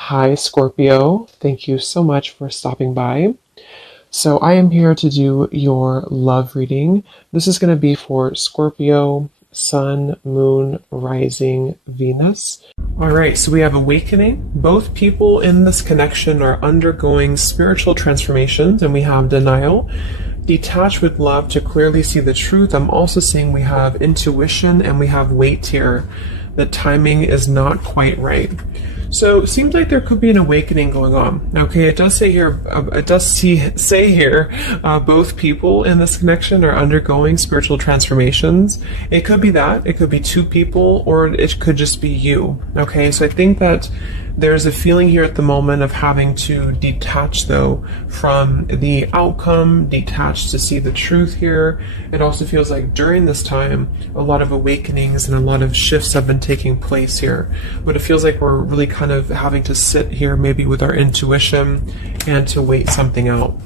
Hi, Scorpio. Thank you so much for stopping by. So, I am here to do your love reading. This is going to be for Scorpio, Sun, Moon, Rising, Venus. All right, so we have awakening. Both people in this connection are undergoing spiritual transformations, and we have denial. Detach with love to clearly see the truth. I'm also seeing we have intuition and we have wait here. The timing is not quite right. So it seems like there could be an awakening going on. Okay, it does say here, both people in this connection are undergoing spiritual transformations. It could be that, it could be two people, or it could just be you. Okay, so I think that there's a feeling here at the moment of having to detach, though, from the outcome, detach to see the truth here. It also feels like during this time, a lot of awakenings and a lot of shifts have been taking place here. But it feels like we're really kind of having to sit here maybe with our intuition and to wait something out.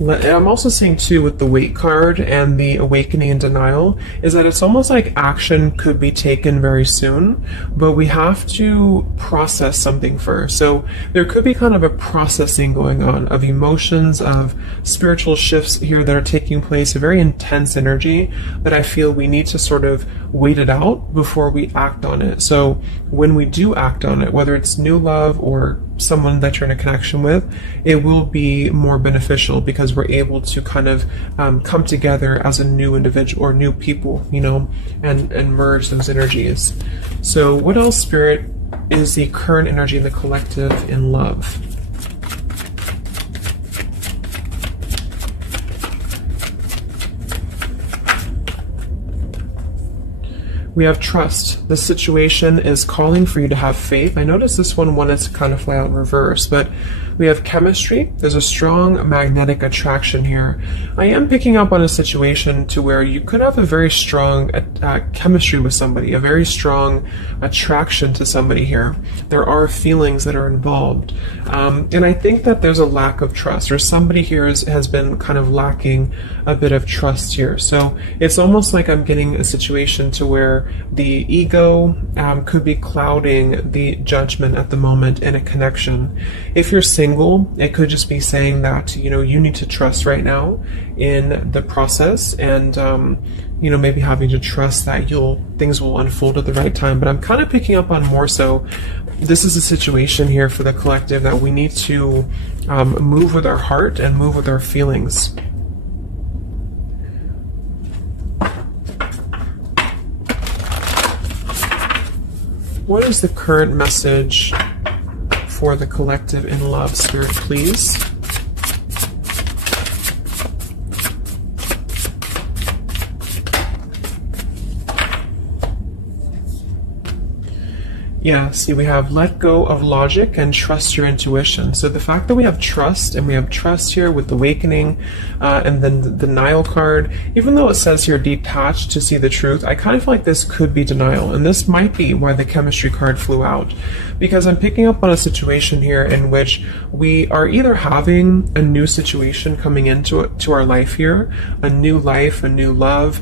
I'm also seeing too with the wait card and the awakening and denial is that it's almost like action could be taken very soon, but we have to process something first. So there could be kind of a processing going on of emotions, of spiritual shifts here that are taking place, a very intense energy that I feel we need to sort of wait it out before we act on it. So when we do act on it, whether it's new love or someone that you're in a connection with, it will be more beneficial because we're able to kind of come together as a new individual or new people, and merge those energies. So what else, Spirit, is the current energy in the collective in love? We have trust. The situation is calling for you to have faith. I noticed this one wanted to kind of fly out in reverse, but we have chemistry. There's a strong magnetic attraction here. I am picking up on a situation to where you could have a very strong chemistry with somebody, a very strong attraction to somebody here. There are feelings that are involved. And I think that there's a lack of trust, or somebody here has been kind of lacking a bit of trust here. So it's almost like I'm getting a situation to where the ego could be clouding the judgment at the moment in a connection. If you're single, it could just be saying that, you need to trust right now in the process and, maybe having to trust that things will unfold at the right time. But I'm kind of picking up on more so, this is a situation here for the collective that we need to move with our heart and move with our feelings. What is the current message for the collective in love, Spirit, please? Yeah, see, we have let go of logic and trust your intuition. So the fact that we have trust, and we have trust here with the awakening, and then the denial card, even though it says here detached to see the truth, I kind of feel like this could be denial. And this might be why the chemistry card flew out. Because I'm picking up on a situation here in which we are either having a new situation coming into our life here, a new life, a new love,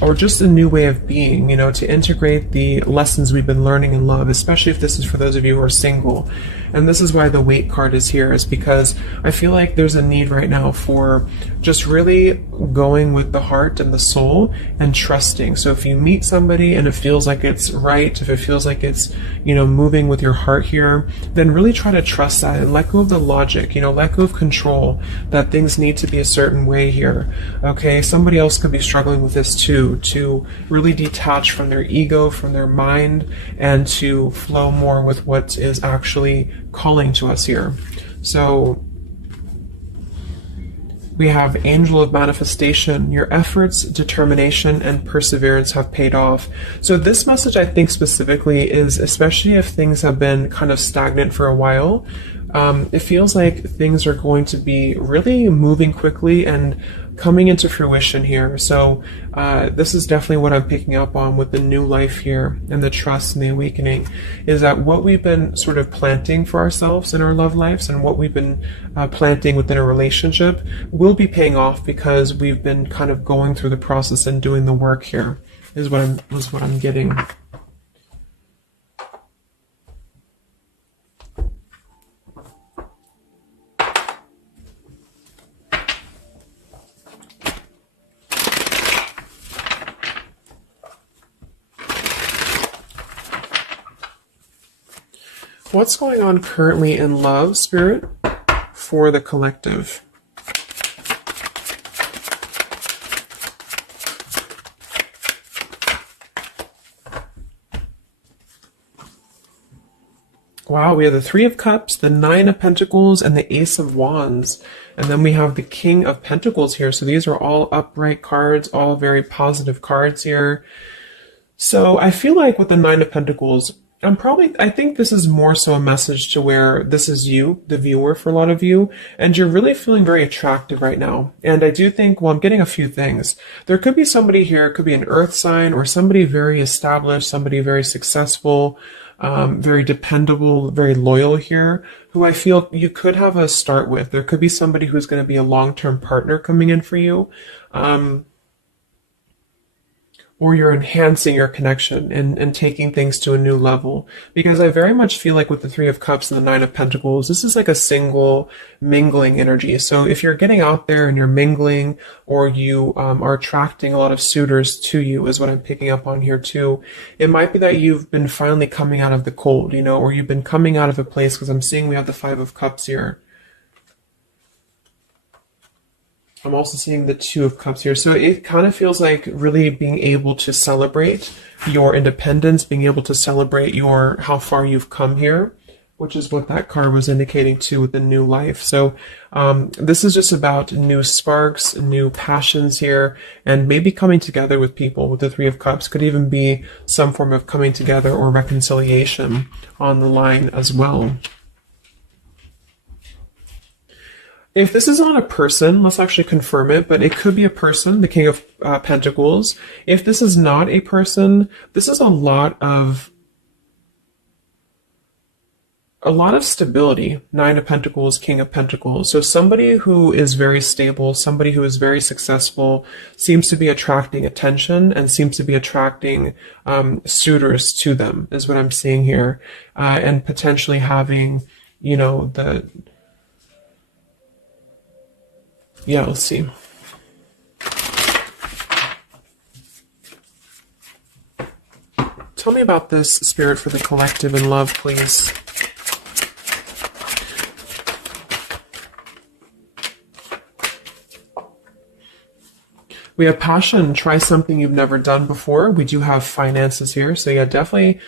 or just a new way of being, to integrate the lessons we've been learning in love, especially if this is for those of you who are single. And this is why the wait card is here, is because I feel like there's a need right now for just really going with the heart and the soul and trusting. So if you meet somebody and it feels like it's right, if it feels like it's, moving with your heart here, then really try to trust that and let go of the logic, let go of control, that things need to be a certain way here. Okay, somebody else could be struggling with this too, to really detach from their ego, from their mind, and to flow more with what is actually calling to us here. So we have Angel of Manifestation. Your efforts, determination, and perseverance have paid off. So this message, I think specifically, is especially if things have been kind of stagnant for a while, it feels like things are going to be really moving quickly and coming into fruition here. So this is definitely what I'm picking up on with the new life here and the trust and the awakening, is that what we've been sort of planting for ourselves in our love lives and what we've been planting within a relationship will be paying off because we've been kind of going through the process and doing the work here, is what I'm getting. What's going on currently in love, Spirit, for the collective? Wow, we have the Three of Cups, the Nine of Pentacles, and the Ace of Wands. And then we have the King of Pentacles here. So these are all upright cards, all very positive cards here. So I feel like with the Nine of Pentacles, I think this is more so a message to where this is you, the viewer, for a lot of you, and you're really feeling very attractive right now. And I do think, well, I'm getting a few things. There could be somebody here, it could be an earth sign or somebody very established, somebody very successful, very dependable, very loyal here, who I feel you could have a start with. There could be somebody who's going to be a long-term partner coming in for you. Or you're enhancing your connection and taking things to a new level. Because I very much feel like with the Three of Cups and the Nine of Pentacles, this is like a single mingling energy. So if you're getting out there and you're mingling, or you are attracting a lot of suitors to you, is what I'm picking up on here too. It might be that you've been finally coming out of the cold, or you've been coming out of a place, because I'm seeing we have the Five of Cups here. I'm also seeing the Two of Cups here. So it kind of feels like really being able to celebrate your independence, being able to celebrate how far you've come here, which is what that card was indicating too with the new life. So this is just about new sparks, new passions here, and maybe coming together with people with the Three of Cups. Could even be some form of coming together or reconciliation on the line as well. If this is not a person, let's actually confirm it, but it could be a person, the King of Pentacles. If this is not a person, this is a lot of stability. Nine of Pentacles, King of Pentacles. So somebody who is very stable, somebody who is very successful, seems to be attracting attention and seems to be attracting suitors to them, is what I'm seeing here. And potentially having, yeah, let's see. Tell me about this, Spirit, for the collective in love, please. We have passion. Try something you've never done before. We do have finances here. So yeah, definitely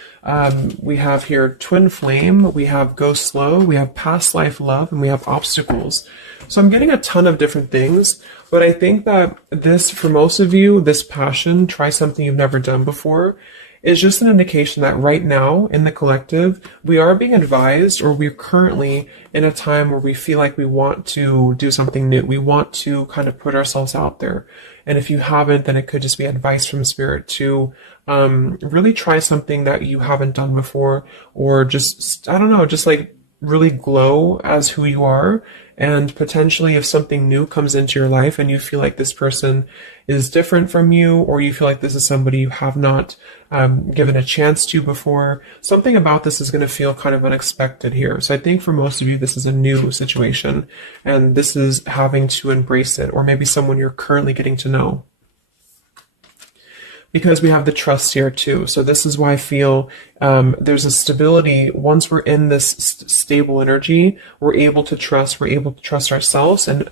we have here twin flame. We have go slow. We have past life love. And we have obstacles. So I'm getting a ton of different things. But I think that this, for most of you, this passion, try something you've never done before, is just an indication that right now in the collective, we are being advised, or we're currently in a time where we feel like we want to do something new. We want to kind of put ourselves out there. And if you haven't, then it could just be advice from Spirit to really try something that you haven't done before, or just, I don't know, just like really glow as who you are. And potentially if something new comes into your life and you feel like this person is different from you, or you feel like this is somebody you have not given a chance to before, something about this is going to feel kind of unexpected here. So I think for most of you, this is a new situation, and this is having to embrace it, or maybe someone you're currently getting to know. Because we have the trust here too. So this is why I feel there's a stability. Once we're in this stable energy, we're able to trust ourselves and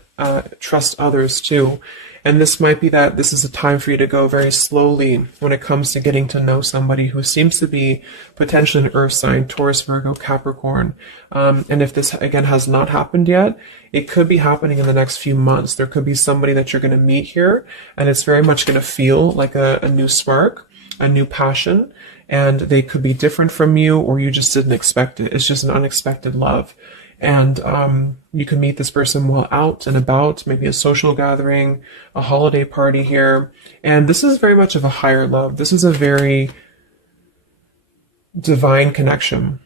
trust others too. And this might be that this is a time for you to go very slowly when it comes to getting to know somebody who seems to be potentially an earth sign, Taurus, Virgo, Capricorn. And if this, again, has not happened yet, it could be happening in the next few months. There could be somebody that you're going to meet here, and it's very much going to feel like a new spark, a new passion, and they could be different from you, or you just didn't expect it. It's just an unexpected love. And you can meet this person while out and about, maybe a social gathering, a holiday party here. And this is very much of a higher love. This is a very divine connection.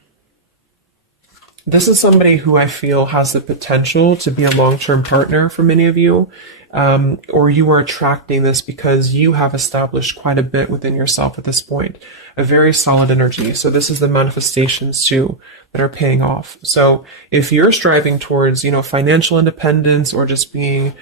This is somebody who I feel has the potential to be a long-term partner for many of you, or you are attracting this because you have established quite a bit within yourself at this point, a very solid energy. So this is the manifestations too that are paying off. So if you're striving towards, financial independence, or just being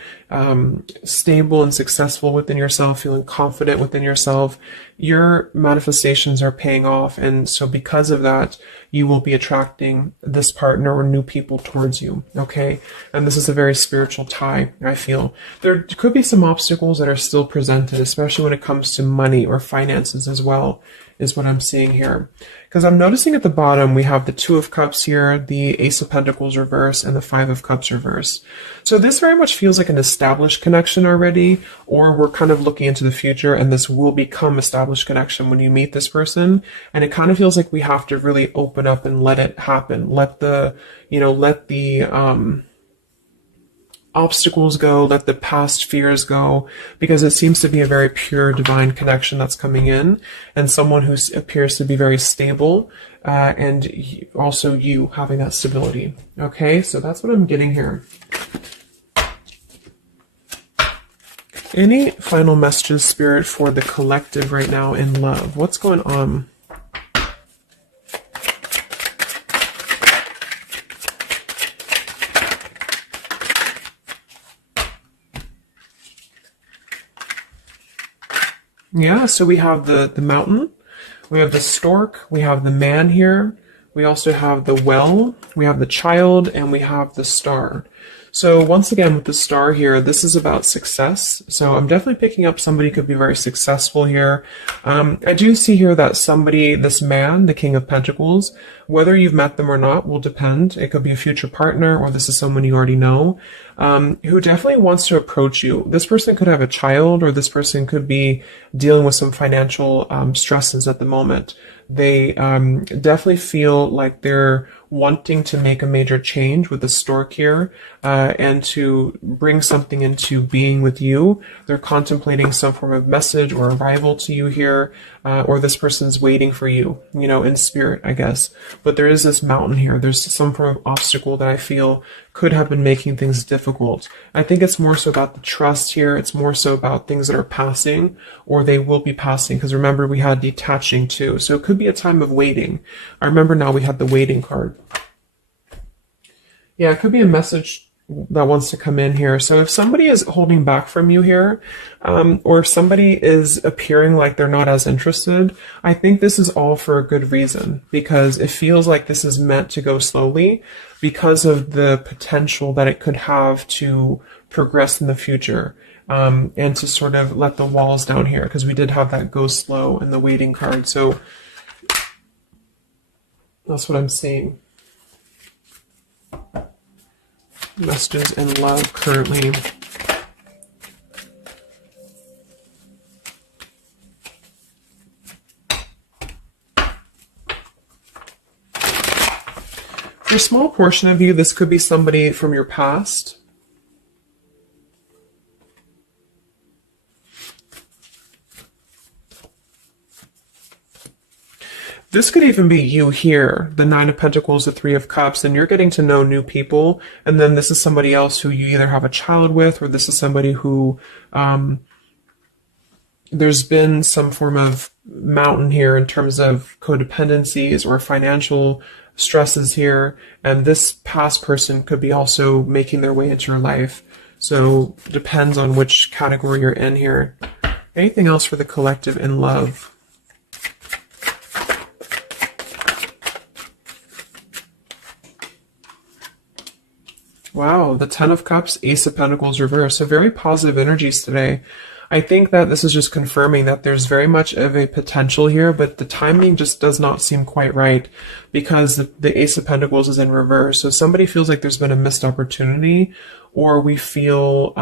stable and successful within yourself, feeling confident within yourself, your manifestations are paying off. And so because of that, you will be attracting this partner or new people towards you. Okay. And this is a very spiritual tie, I feel. There could be some obstacles that are still presented, especially when it comes to money or finances as well, is what I'm seeing here. Because I'm noticing at the bottom, we have the Two of Cups here, the Ace of Pentacles reverse, and the Five of Cups reverse. So this very much feels like an established connection already, or we're kind of looking into the future, and this will become established connection when you meet this person. And it kind of feels like we have to really open up and let it happen. Let the obstacles go, let the past fears go, because it seems to be a very pure divine connection that's coming in, and someone who appears to be very stable, and also you having that stability. Okay, so that's what I'm getting here. Any final messages, Spirit, for the collective right now in love? What's going on? Yeah, so we have the mountain, we have the stork, we have the man here, we also have the well, we have the child, and we have the star. So once again, with the star here, this is about success. So I'm definitely picking up somebody could be very successful here. I do see here that somebody, this man, the King of Pentacles, whether you've met them or not will depend. It could be a future partner, or this is someone you already know, who definitely wants to approach you. This person could have a child, or this person could be dealing with some financial stresses at the moment. They definitely feel like they're wanting to make a major change with the stork here, and to bring something into being with you. They're contemplating some form of message or arrival to you here, or this person's waiting for you, in spirit, I guess. But there is this mountain here. There's some form of obstacle that I feel could have been making things difficult. I think it's more so about the trust here. It's more so about things that are passing, or they will be passing. Because remember, we had detaching too. So it could be a time of waiting. I remember now we had the waiting card. Yeah, it could be a message that wants to come in here. So if somebody is holding back from you here, or if somebody is appearing like they're not as interested, I think this is all for a good reason, because it feels like this is meant to go slowly because of the potential that it could have to progress in the future, and to sort of let the walls down here, because we did have that go slow in the waiting card. So that's what I'm seeing. Messages in love currently. For a small portion of you, this could be somebody from your past. This could even be you here, the Nine of Pentacles, the Three of Cups, and you're getting to know new people. And then this is somebody else who you either have a child with, or this is somebody who there's been some form of mountain here in terms of codependencies or financial stresses here. And this past person could be also making their way into your life. So depends on which category you're in here. Anything else for the collective in love? Wow, the Ten of Cups, Ace of Pentacles reverse. So very positive energies today. I think that this is just confirming that there's very much of a potential here, but the timing just does not seem quite right, because the Ace of Pentacles is in reverse. So somebody feels like there's been a missed opportunity, or we feel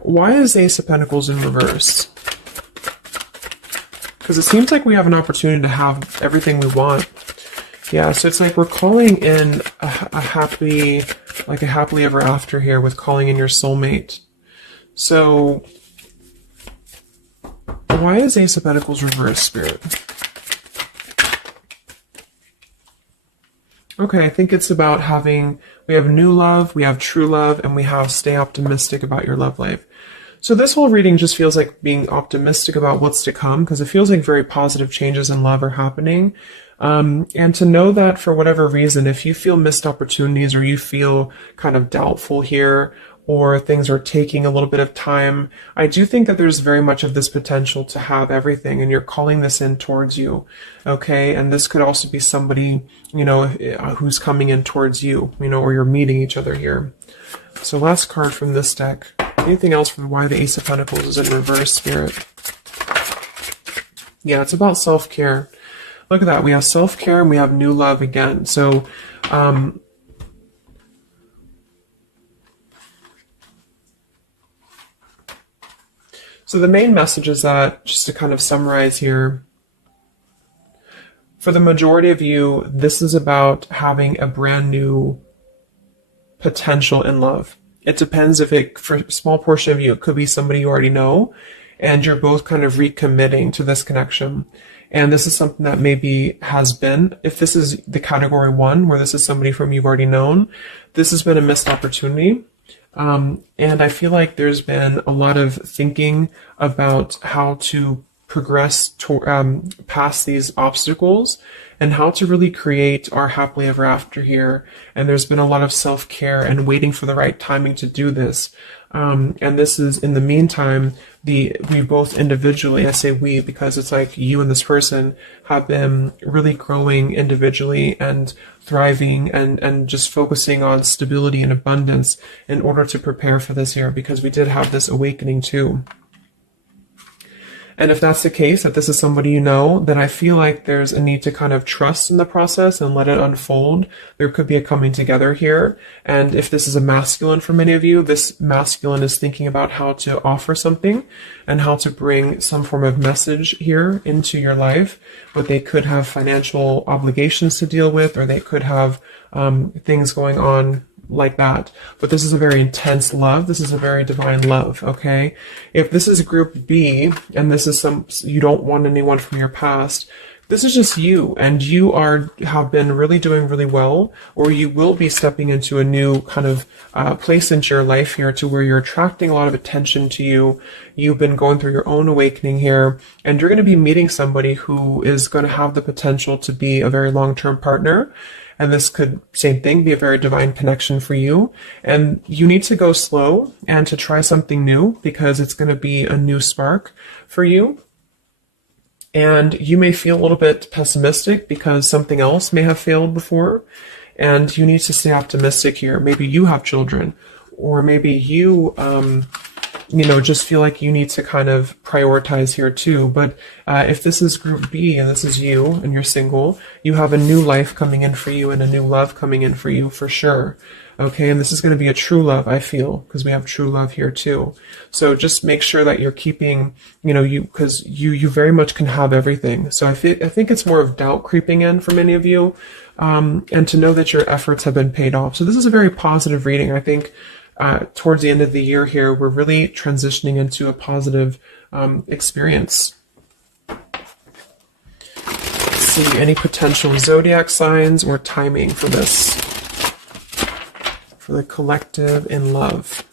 why is Ace of Pentacles in reverse? Because it seems like we have an opportunity to have everything we want. Yeah, so it's like we're calling in a happily ever after here, with calling in your soulmate. So why is Ace of Pentacles reverse, Spirit? Okay, I think it's about we have new love, we have true love, and we have stay optimistic about your love life. So this whole reading just feels like being optimistic about what's to come, because it feels like very positive changes in love are happening. And to know that for whatever reason, if you feel missed opportunities, or you feel kind of doubtful here, or things are taking a little bit of time. I do think that there's very much of this potential to have everything, and you're calling this in towards you, okay? And this could also be somebody, you know, who's coming in towards you, you know, or you're meeting each other here. So last card from this deck. Anything else from why the Ace of Pentacles is in reverse, Spirit? Yeah, it's about self-care. Look at that. We have self-care and we have new love again. So, so the main message is that, just to kind of summarize here, for the majority of you, this is about having a brand new potential in love. It depends if it, for a small portion of you, it could be somebody you already know, and you're both kind of recommitting to this connection. And this is something that maybe has been, if this is the category 1, where this is somebody from you've already known, this has been a missed opportunity. And I feel like there's been a lot of thinking about how to progress to, past these obstacles and how to really create our happily ever after here. And there's been a lot of self-care and waiting for the right timing to do this. And this is, in the meantime, we both individually, I say we because it's like you and this person have been really growing individually and thriving and just focusing on stability and abundance in order to prepare for this year, because we did have this awakening too. And if that's the case, that this is somebody you know, then I feel like there's a need to kind of trust in the process and let it unfold. There could be a coming together here. And if this is a masculine for many of you, this masculine is thinking about how to offer something and how to bring some form of message here into your life. But they could have financial obligations to deal with, or they could have things going on like that. But this is a very intense love. This is a very divine love, okay? If this is group B, and this is you don't want anyone from your past, this is just you, and you have been really doing really well, or you will be stepping into a new kind of place into your life here, to where you're attracting a lot of attention to you. You've been going through your own awakening here, and you're going to be meeting somebody who is going to have the potential to be a very long-term partner. And this could, same thing, be a very divine connection for you. And you need to go slow and to try something new, because it's going to be a new spark for you. And you may feel a little bit pessimistic because something else may have failed before. And you need to stay optimistic here. Maybe you have children, or maybe you, just feel like you need to kind of prioritize here too. But if this is group B and this is you and you're single, you have a new life coming in for you and a new love coming in for you for sure. Okay, and this is going to be a true love, I feel, because we have true love here too. So just make sure that you're keeping, because you very much can have everything. So I think it's more of doubt creeping in for many of you, and to know that your efforts have been paid off. So this is a very positive reading. I think towards the end of the year here, we're really transitioning into a positive experience. Let's see, any potential zodiac signs or timing for this, for the collective in love.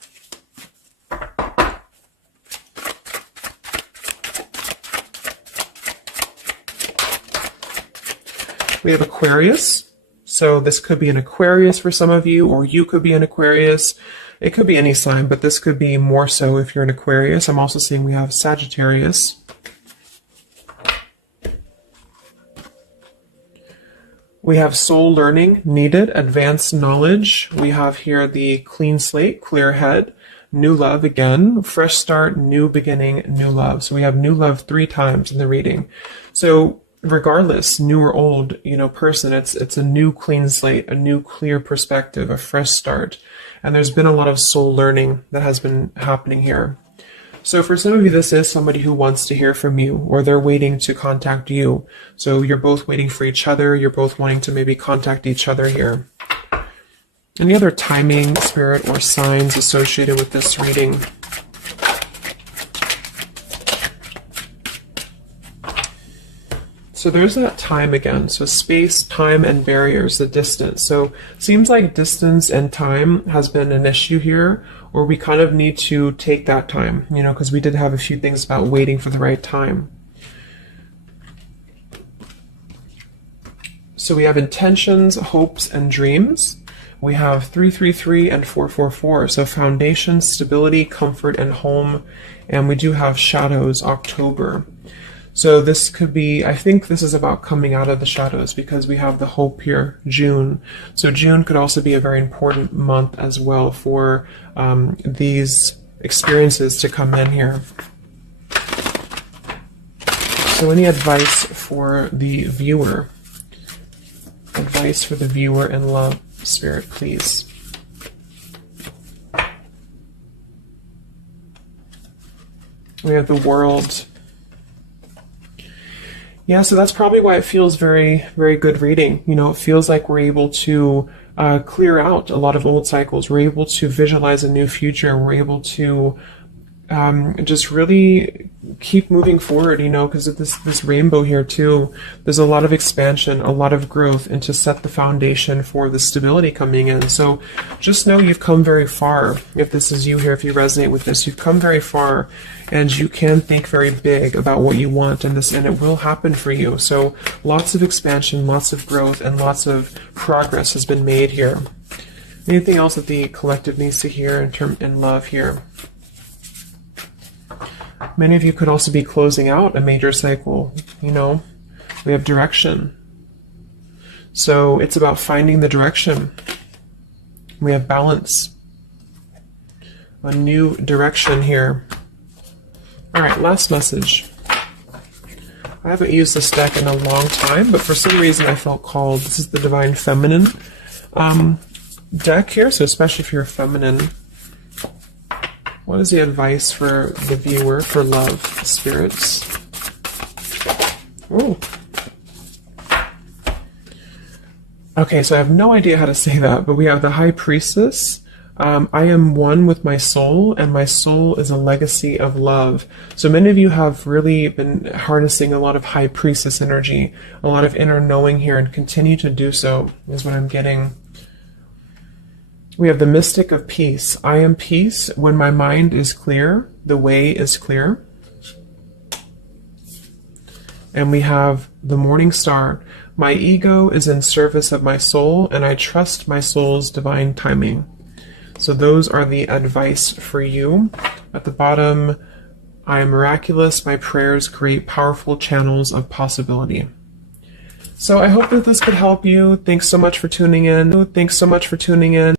We have Aquarius. So this could be an Aquarius for some of you, or you could be an Aquarius. It could be any sign, but this could be more so if you're an Aquarius. I'm also seeing we have Sagittarius. We have soul learning needed, advanced knowledge. We have here the clean slate, clear head, new love again, fresh start, new beginning, new love. So we have new love 3 times in the reading. So regardless, new or old, person, it's a new clean slate, a new clear perspective, a fresh start. And there's been a lot of soul learning that has been happening here. So for some of you, this is somebody who wants to hear from you, or they're waiting to contact you. So you're both waiting for each other. You're both wanting to maybe contact each other here. Any other timing, spirit, or signs associated with this reading? So there's that time again. So space, time, and barriers, the distance. So seems like distance and time has been an issue here, or we kind of need to take that time, because we did have a few things about waiting for the right time. So we have intentions, hopes, and dreams. We have 333 and 444. So foundation, stability, comfort, and home. And we do have shadows, October. So this could be, I think this is about coming out of the shadows, because we have the hope here, June. So June could also be a very important month as well for these experiences to come in here. So any advice for the viewer? Advice for the viewer in love, Spirit, please. We have the World. Yeah, so that's probably why it feels very, very good reading. You know, it feels like we're able to clear out a lot of old cycles. We're able to visualize a new future. We're able to just really keep moving forward, you know, because of this rainbow here too. There's a lot of expansion, a lot of growth, and to set the foundation for the stability coming in. So just know you've come very far. If this is you here, if you resonate with this, you've come very far, and you can think very big about what you want, and it will happen for you. So lots of expansion, lots of growth, and lots of progress has been made here. Anything else that the collective needs to hear in love here? Many of you could also be closing out a major cycle, you know. We have direction. So it's about finding the direction. We have balance. A new direction here. All right, last message. I haven't used this deck in a long time, but for some reason I felt called. This is the Divine Feminine deck here, so especially if you're feminine. What is the advice for the viewer for love, spirits? Ooh. Okay, so I have no idea how to say that, but we have the High Priestess. I am one with my soul, and my soul is a legacy of love. So many of you have really been harnessing a lot of High Priestess energy, a lot of inner knowing here, and continue to do so, is what I'm getting. We have the Mystic of Peace. I am peace. When my mind is clear, the way is clear. And we have the Morning Star. My ego is in service of my soul, and I trust my soul's divine timing. So those are the advice for you. At the bottom, I am miraculous. My prayers create powerful channels of possibility. So I hope that this could help you. Thanks so much for tuning in. Thanks so much for tuning in.